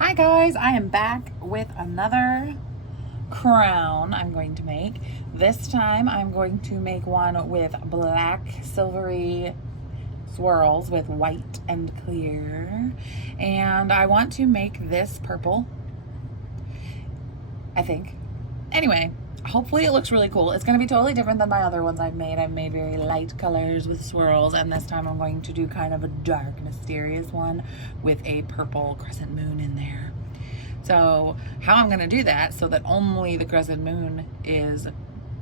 Hi guys, I am back with another crown I'm going to make. This time I'm going to make one with black silvery swirls with white and clear. And I want to make this purple, I think. Anyway, hopefully it looks really cool. It's going to be totally different than my other ones I've made. I've made very light colors with swirls, and this time I'm going to do kind of a dark, mysterious one with a purple crescent moon in there. So how I'm going to do that so that only the crescent moon is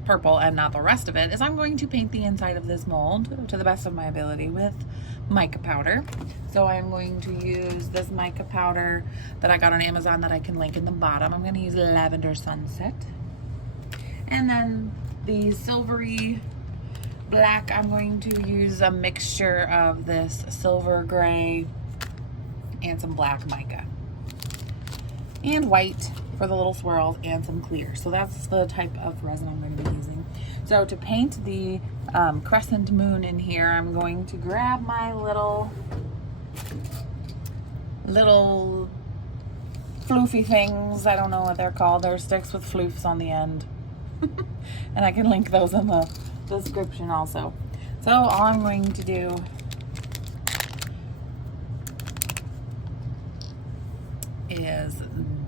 purple and not the rest of it is I'm going to paint the inside of this mold to the best of my ability with mica powder. So I'm going to use this mica powder that I got on Amazon that I can link in the bottom. I'm going to use Lavender Sunset. And then the silvery black, I'm going to use a mixture of this silver gray and some black mica. And white for the little swirls and some clear. So that's the type of resin I'm going to be using. So to paint the crescent moon in here, I'm going to grab my little floofy things. I don't know what they're called. They're sticks with floofs on the end. And I can link those in the description also. So all I'm going to do is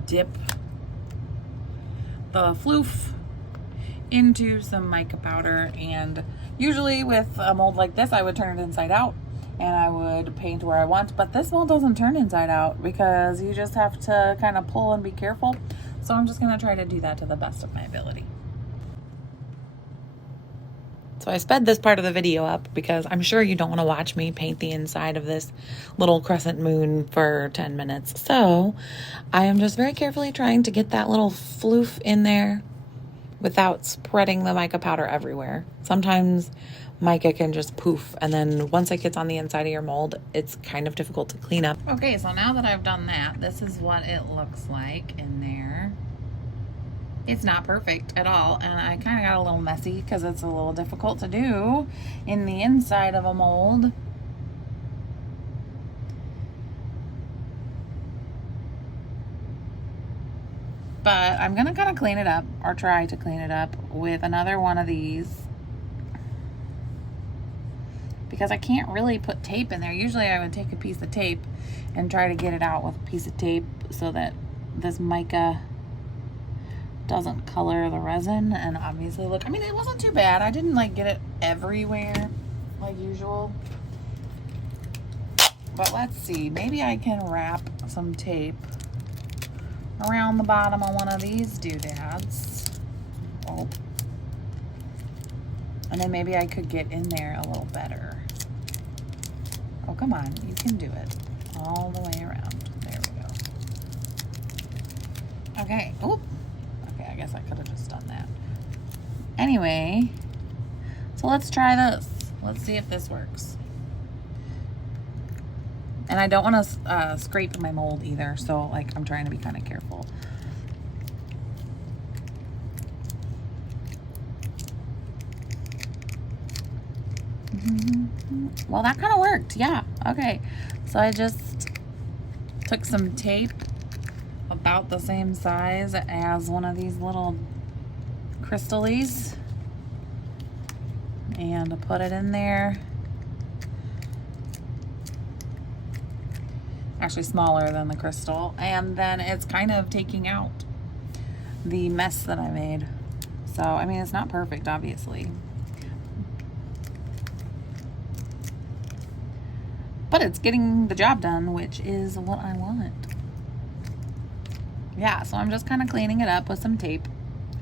dip the floof into some mica powder, and usually with a mold like this I would turn it inside out and I would paint where I want, but this mold doesn't turn inside out because you just have to kind of pull and be careful. So I'm just going to try to do that to the best of my ability. So I sped this part of the video up because I'm sure you don't want to watch me paint the inside of this little crescent moon for 10 minutes. So I am just very carefully trying to get that little floof in there without spreading the mica powder everywhere. Sometimes mica can just poof, and then once it gets on the inside of your mold, it's kind of difficult to clean up. Okay, so now that I've done that, this is what it looks like in there. It's not perfect at all, and I kind of got a little messy because it's a little difficult to do in the inside of a mold. But I'm going to kind of clean it up, or try to clean it up with another one of these, because I can't really put tape in there. Usually I would take a piece of tape and try to get it out with a piece of tape so that this mica doesn't color the resin. And obviously, look, I mean, it wasn't too bad. I didn't like get it everywhere like usual, but let's see, maybe I can wrap some tape around the bottom of one of these doodads. Oh, and then maybe I could get in there a little better. Oh, come on, you can do it all the way around. There we go. Okay. Oop. I guess I could have just done that. Anyway, so let's try this. Let's see if this works. And I don't want to scrape my mold either, so like I'm trying to be kind of careful. Well, that kind of worked. Yeah. Okay. So I just took some tape about the same size as one of these little crystalies and put it in there. Actually smaller than the crystal, and then it's kind of taking out the mess that I made. So I mean, it's not perfect, obviously, but it's getting the job done, which is what I want. Yeah, so I'm just kind of cleaning it up with some tape.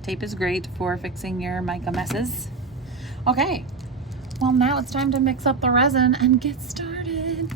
Tape is great for fixing your mica messes. Okay, well, now it's time to mix up the resin and get started.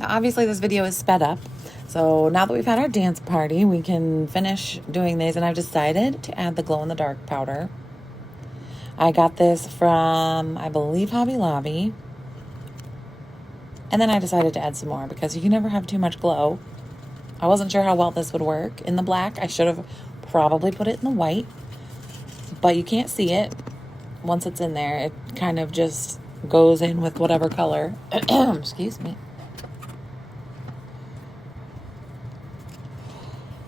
Now, obviously this video is sped up. So now that we've had our dance party, we can finish doing these, and I've decided to add the glow-in-the-dark powder. I got this from, I believe, Hobby Lobby. And then I decided to add some more because you can never have too much glow. I wasn't sure how well this would work in the black. I should have probably put it in the white, but you can't see it once it's in there. It kind of just goes in with whatever color. Excuse me.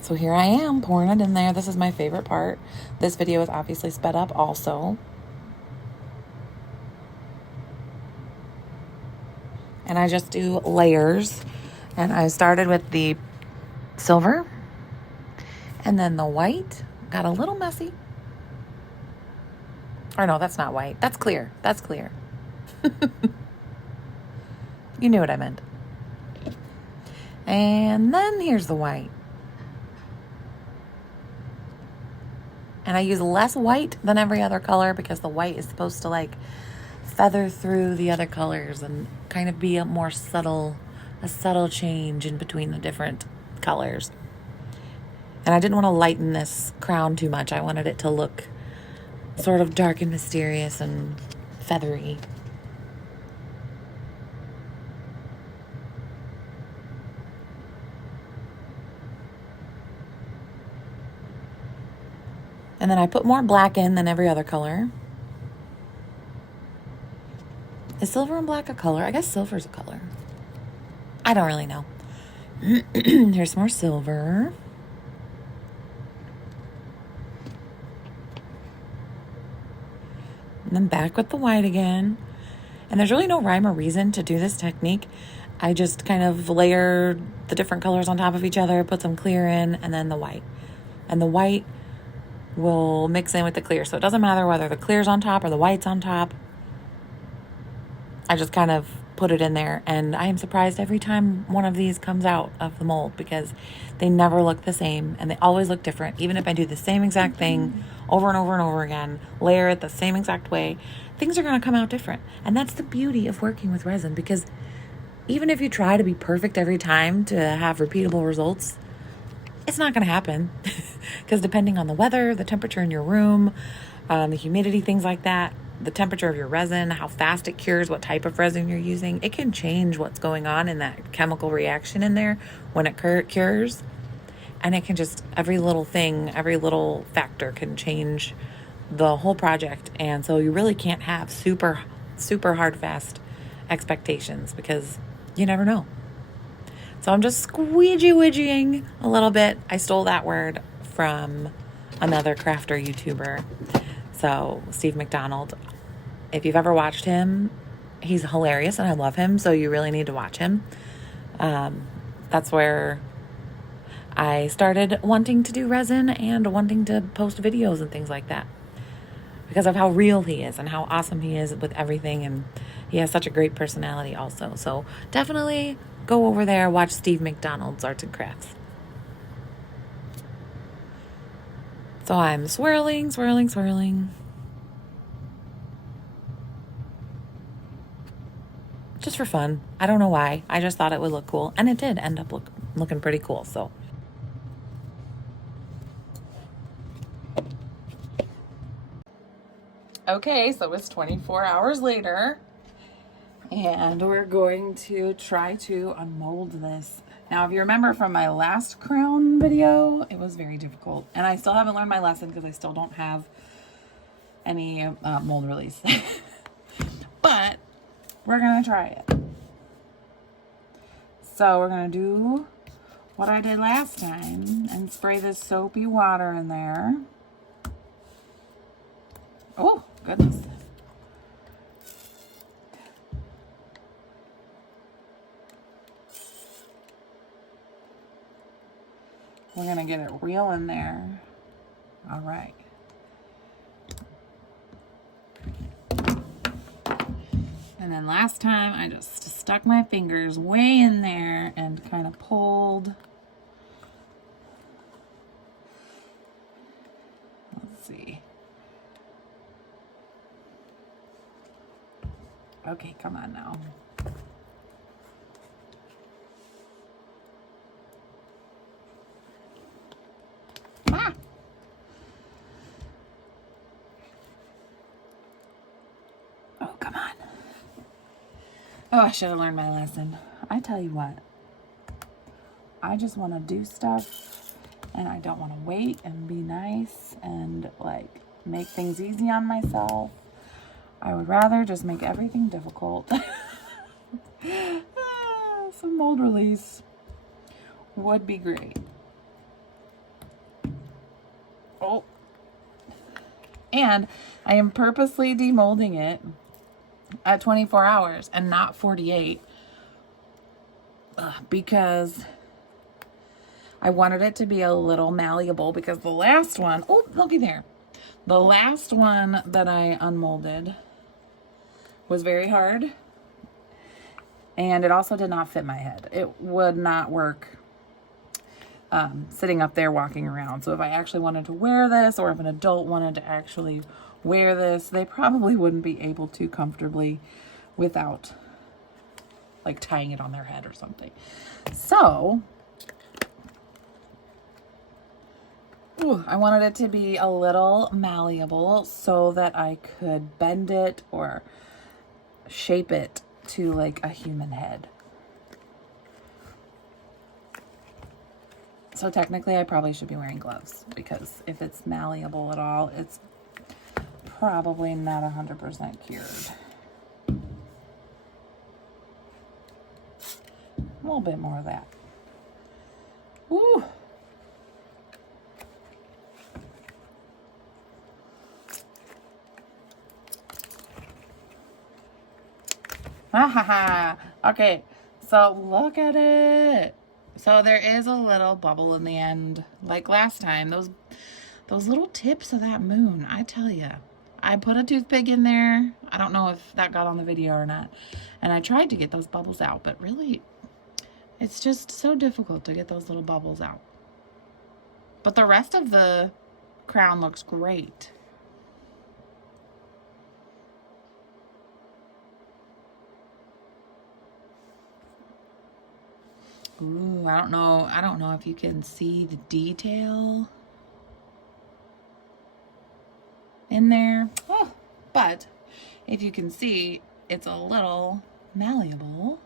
So here I am pouring it in there. This is my favorite part. This video is obviously sped up also. And I just do layers. And I started with the silver and then the white. Got a little messy. Or no, that's not white. That's clear. That's clear. You knew what I meant. And then here's the white. And I use less white than every other color because the white is supposed to like feather through the other colors and kind of be a subtle change in between the different colors. And I didn't want to lighten this crown too much. I wanted it to look sort of dark and mysterious and feathery. And then I put more black in than every other color. Is silver and black a color? I guess silver's a color. I don't really know. Here's more silver. And then back with the white again. And there's really no rhyme or reason to do this technique. I just kind of layer the different colors on top of each other, put some clear in, and then the white. And the white will mix in with the clear. So it doesn't matter whether the clear's on top or the white's on top. I just kind of put it in there, and I am surprised every time one of these comes out of the mold because they never look the same and they always look different. Even if I do the same exact thing over and over and over again, layer it the same exact way, things are going to come out different. And that's the beauty of working with resin, because even if you try to be perfect every time to have repeatable results, it's not going to happen because depending on the weather, the temperature in your room, the humidity, things like that, the temperature of your resin, how fast it cures, what type of resin you're using, it can change what's going on in that chemical reaction in there when it cures. And it can just, every little thing, every little factor can change the whole project. And so you really can't have super hard, fast expectations because you never know. So I'm just squeegee-widgieing a little bit. I stole that word from another crafter YouTuber. So Steve McDonald. If you've ever watched him, he's hilarious and I love him. So you really need to watch him. That's where I started wanting to do resin and wanting to post videos and things like that because of how real he is and how awesome he is with everything. And he has such a great personality also. So definitely go over there, watch Steve McDonald's Arts and Crafts. So I'm swirling. Just for fun. I don't know why. I just thought it would look cool. And it did end up looking pretty cool. So okay, so it's 24 hours later. And we're going to try to unmold this. Now, if you remember from my last crown video, it was very difficult. And I still haven't learned my lesson because I still don't have any mold release. But we're going to try it. So we're going to do what I did last time and spray this soapy water in there. Oh, goodness. We're going to get it real in there. All right. And then last time I just stuck my fingers way in there and kind of pulled. Let's see. Okay, come on now. Oh, I should have learned my lesson. I tell you what, I just want to do stuff and I don't want to wait and be nice and like make things easy on myself. I would rather just make everything difficult. Some mold release would be great. Oh, and I am purposely demolding it at 24 hours and not 48 because I wanted it to be a little malleable, because the last one, oh, looky there. The last one that I unmolded was very hard, and it also did not fit my head. It would not work sitting up there walking around. So if I actually wanted to wear this, or if an adult wanted to actually wear this, they probably wouldn't be able to comfortably without like tying it on their head or something. So I wanted it to be a little malleable so that I could bend it or shape it to like a human head. So technically I probably should be wearing gloves, because if it's malleable at all, it's probably not 100% cured. A little bit more of that. Woo! Ha ha ha! Okay, so look at it. So there is a little bubble in the end, like last time. Those little tips of that moon, I tell you. I put a toothpick in there. I don't know if that got on the video or not. And I tried to get those bubbles out, but really, it's just so difficult to get those little bubbles out. But the rest of the crown looks great. Ooh, I don't know if you can see the detail in there. Oh, but if you can see, it's a little malleable.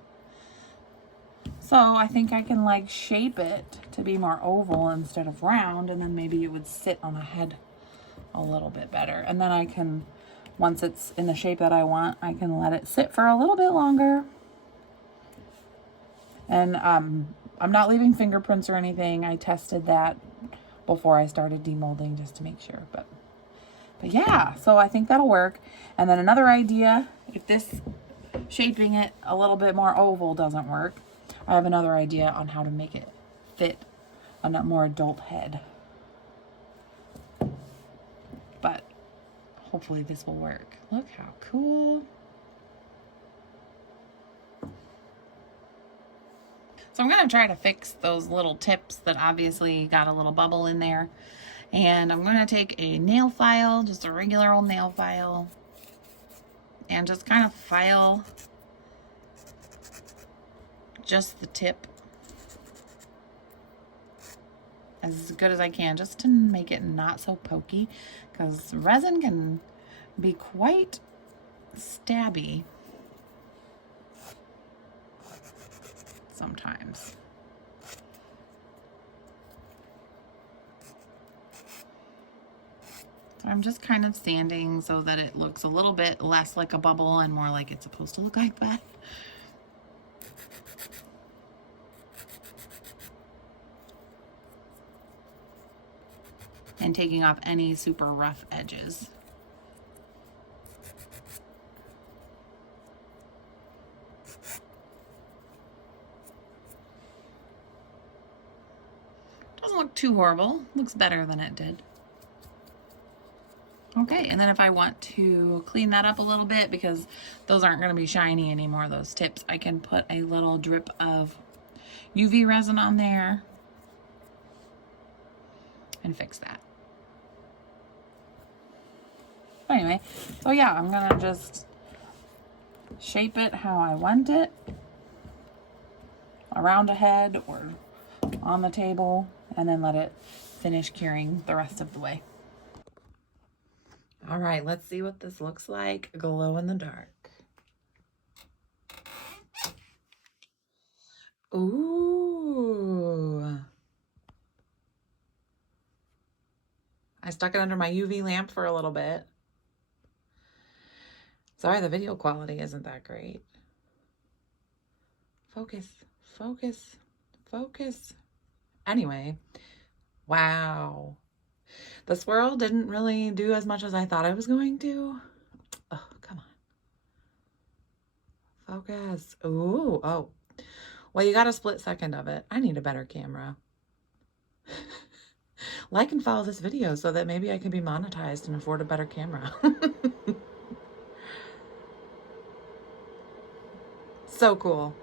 So I think I can like shape it to be more oval instead of round, and then maybe it would sit on the head a little bit better. And then I can, once it's in the shape that I want, I can let it sit for a little bit longer. And I'm not leaving fingerprints or anything. I tested that before I started demolding just to make sure. But yeah, so I think that'll work. And then another idea, if this shaping it a little bit more oval doesn't work, I have another idea on how to make it fit a more adult head. But hopefully this will work. Look how cool. So I'm going to try to fix those little tips that obviously got a little bubble in there. And I'm going to take a nail file, just a regular old nail file, and just kind of file just the tip as good as I can, just to make it not so pokey, because resin can be quite stabby sometimes. So I'm just kind of sanding so that it looks a little bit less like a bubble and more like it's supposed to look like that. And taking off any super rough edges. Doesn't look too horrible. Looks better than it did. Okay, and then if I want to clean that up a little bit, because those aren't going to be shiny anymore, those tips, I can put a little drip of UV resin on there and fix that. Anyway, so yeah, I'm going to just shape it how I want it, around a head or on the table, and then let it finish curing the rest of the way. All right, let's see what this looks like glow in the dark. Ooh. I stuck it under my UV lamp for a little bit. Sorry, the video quality isn't that great. Focus, focus, focus. Anyway, wow. The swirl didn't really do as much as I thought I was going to. Oh, come on. Focus. Ooh, oh. Well, you got a split second of it. I need a better camera. Like and follow this video so that maybe I can be monetized and afford a better camera. So cool.